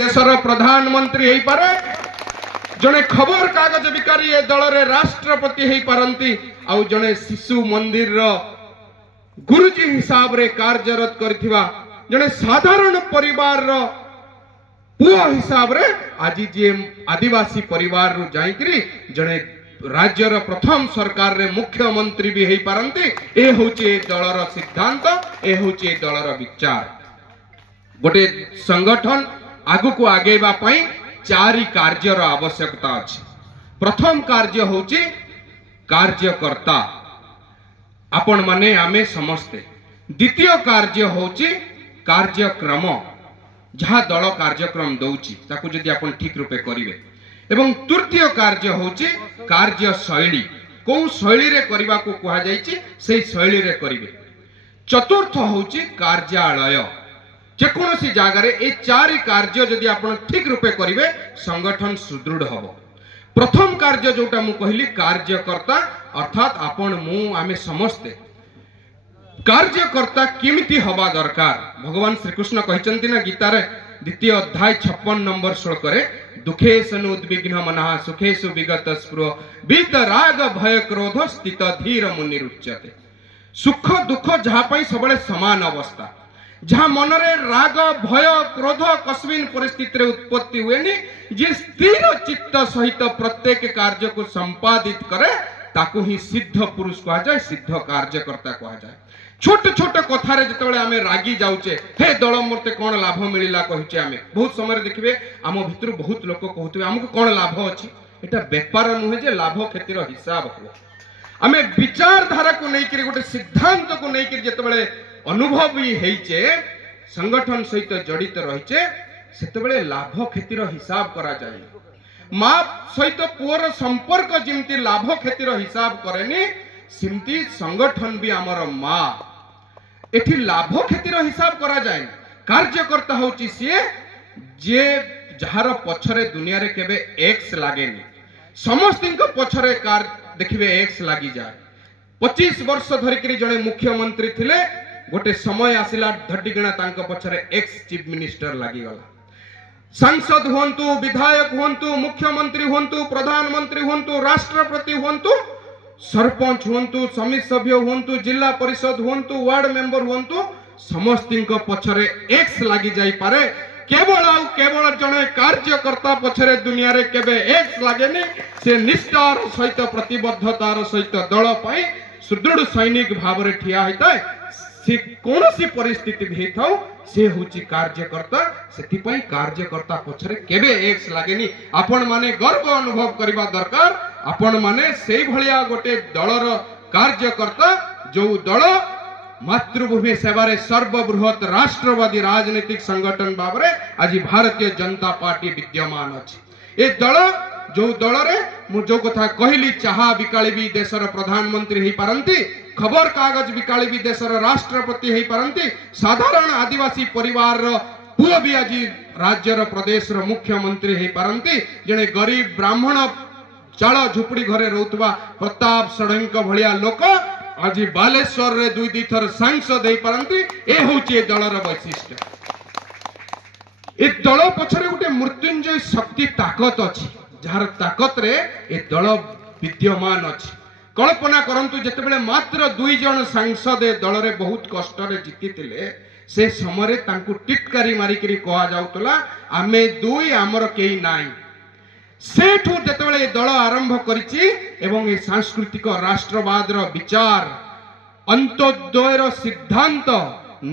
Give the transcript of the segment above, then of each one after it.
देशर प्रधानमंत्री हो पारे जड़े खबर कागज विकारी ए दल रे राष्ट्रपति हो पारती आउ जड़े शिशु मंदिर गुरुजी हिसाब रे कार्यरत करथिबा जड़े साधारण परिवार रो पुआ हिसाब रे आज जे आदिवासी परिवार रु जाईकरी जड़े राज्यर प्रथम सरकार रे मुख्यमंत्री भी हो पारती ए होचे दलर सिद्धांत ए होचे दलर विचार गोटे संगठन आगु को आगेबा पई चारि कार्यर आवश्यकता अछि। प्रथम कार्य होची कार्यकर्ता आपण माने आमे समस्ते। द्वितीय कार्य होची कार्यक्रम जहाँ दल कार्यक्रम दौची ताकू जदि आपण ठीक रूपे करिवे एवं तृतीय कार्य होची कार्य शैली को शैली रे करबा को कहा जायछि सेही शैली रे करिवे। चतुर्थ होची कार्यालय जेकोसी जगार ए चारि कार्य जदि आपण ठीक रूपे करिवे संगठन सुदृढ़ हबो। प्रथम कार्य जोटा मु कहली कार्यकर्ता अर्थात आपण मु आमे समस्ते कार्यकर्ता किमिति हवा दरकार। भगवान श्री कृष्ण कहचंती ना गीता रे द्वितीय अध्याय 56 नंबर श्लोक रे दुखेषु उद्विग्न मनः सुखेषु विगत स्पृह विद राग भय क्रोध स्थित धीर मुनिरुच्यते। सुख दुख जहा पई सबले समान अवस्था जहाँ मनरे राग भय क्रोध कस्मिन परिस्थिति रे उत्पत्ति हुएनी जे स्थिर चित्त सहित प्रत्येक कार्य को संपादित करे ताकू ही सिद्ध पुरुष कहा जाए सिद्ध कार्यकर्ता कहा जाए। छोट छोट कथारे जितेबाला आमे रागी जाउचे हे दल मते कोन लाभ मिलिला कहिचे आमे बहुत समय देखिबे आम भितर बहुत लोक कहउतबे हमको कोन लाभ अछि एटा व्यापार नुहे जे लाभ क्षतिर हिसाब हो आमे विचारधारा को नै करी गोटे सिद्धांत को नै करी जितेबाला अनुभवी हेचे संगठन सहित जड़ित रहिचे सेतेबेले लाभ क्षतिर हिसाब करा जाए। मां सहित पुअर संपर्क जिमती लाभ क्षतिर हिसाब करेनी सिमती संगठन भी आमर मां एठी लाभ क्षतिर हिसाब करा जाए। कार्यकर्ता होची सिए जे जहार पछरे दुनिया रे केबे एक्स लागेनी समस्तिंक पछरे कार देखिबे एक्स लागी जाए। 25 वर्ष धरिकरी जणे मुख्यमंत्री थिले गोटे समय आसिला धटिगणा तांको पछरे एक्स चीफ मिनिस्टर लागी गला। सांसद होंतु विधायक होंतु मुख्यमंत्री होंतु प्रधानमंत्री होंतु राष्ट्रपति होंतु सरपंच होंतु समिति सभ्य होंतु जिला परिषद होंतु वार्ड मेंबर होंतु समस्तिंको पछरे एक्स लागी जाई पारे केवल जने कार्यकर्ता पछरे दुनिया रे केबे एक्स लागेनी से निष्ठार सहित प्रतिबद्धतार सहित दल पई सुदृढ़ सैनिक भाव रे ठिया होइताय से कोनोसी परिस्थिति भी थाउ से होची कार्यकर्ता सेति पई कार्यकर्ता पछरे केबे एक्स लागेनी। आपण माने गर्व अनुभव करबा दरकार। आपण माने सेही भलिया गोटे दलर कार्यकर्ता जो दल मातृभूमि सेवारे सर्वबृहत राष्ट्रवादी राजनीतिक संगठन भावरे आज भारतीय जनता पार्टी विद्यमान अछि। ए दल जो दल रे मु जो कथा कहली चाहा बिकाली भी देशर प्रधानमंत्री हो पारती खबर कागज बिकाली भी देशर राष्ट्रपति हो पारती साधारण आदिवासी परिवार पुआ भी आज राज्यर प्रदेश मुख्यमंत्री हो पारती जने गरीब ब्राह्मण चाल झुपड़ी घरे रोतबा प्रताप षडंग भलिया लोक आज बालेश्वर रे दुई दी थर सांसद हो पारती ए होची दलर वैशिष्ट्य। ए दल पछरे गोटे मृत्युंजय शक्ति ताकत अछि जार ताकत रे ए दल विद्यमान अछि। कल्पना करंतु जेतेबेले मात्र 2 जन सांसद ए दल रे बहुत कष्ट रे जीतितिले से समय तांकु टिटकारी मारी करी कहा जाउतला आमे दुई आमर केही नाई सेठू जेतेबेले दल आरंभ करिछि एवं ए सांस्कृतिक राष्ट्रवाद रो विचार अंत्योदयर सिद्धांत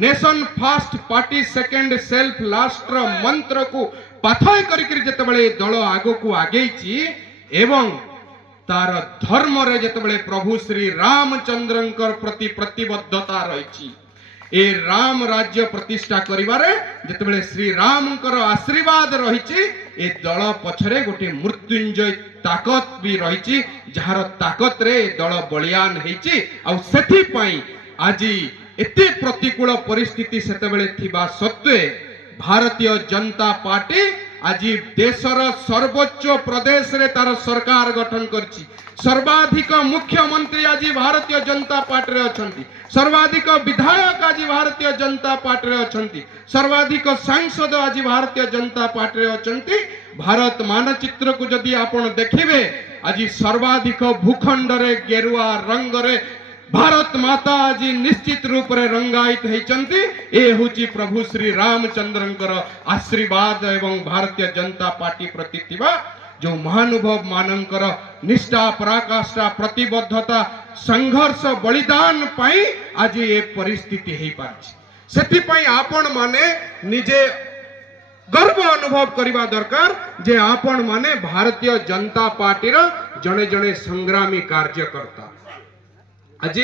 nation first party second self last मंत्र को पाथय करिकरी जेतेबेले दल आगो को आगेछि एवं तार धर्म रे जेतेबेले प्रभु श्री रामचंद्रंकर प्रति प्रतिबद्धता रहिछि ए राम राज्य प्रतिष्ठा करिवारे जेतेबेले श्री रामकर आशीर्वाद रहिछि ए दल पछरे गोटे मृत्युंजय ताकत भी रहिछि जहार ताकत रे दल बलियान हेछि आ सेथि पई आजि एते प्रतिकूल परिस्थिति सेतेबेले थिबा सत्वे भारतीय जनता पार्टी आज देशर सर्वोच्च प्रदेश रे तार सरकार गठन करछि सर्वाधिक मुख्यमंत्री आज भारतीय जनता पार्टी रे अछंती सर्वाधिक विधायक आज भारतीय जनता पार्टी रे अछंती सर्वाधिक सांसद आज भारतीय जनता पार्टी रे अछंती भारत मानचित्र को जदि आपण देखिबे आज सर्वाधिक भूखंड रे गेरुआ रंग रे भारत माता आज निश्चित रूप से रंगायित होती ए हूँ प्रभु श्री रामचंद्रंकर आशीर्वाद एवं भारतीय जनता पार्टी प्रति थिबा जो महानुभव मानकर निष्ठा पराकाष्ठा प्रतिबद्धता संघर्ष बलिदान पाई आज ये परिस्थिति हो पारछि सेति पई आपण माने निजे गर्व अनुभव करबा दरकार जे आपण माने भारतीय जनता पार्टी रो जणे जणे संग्रामी कार्यकर्ता आज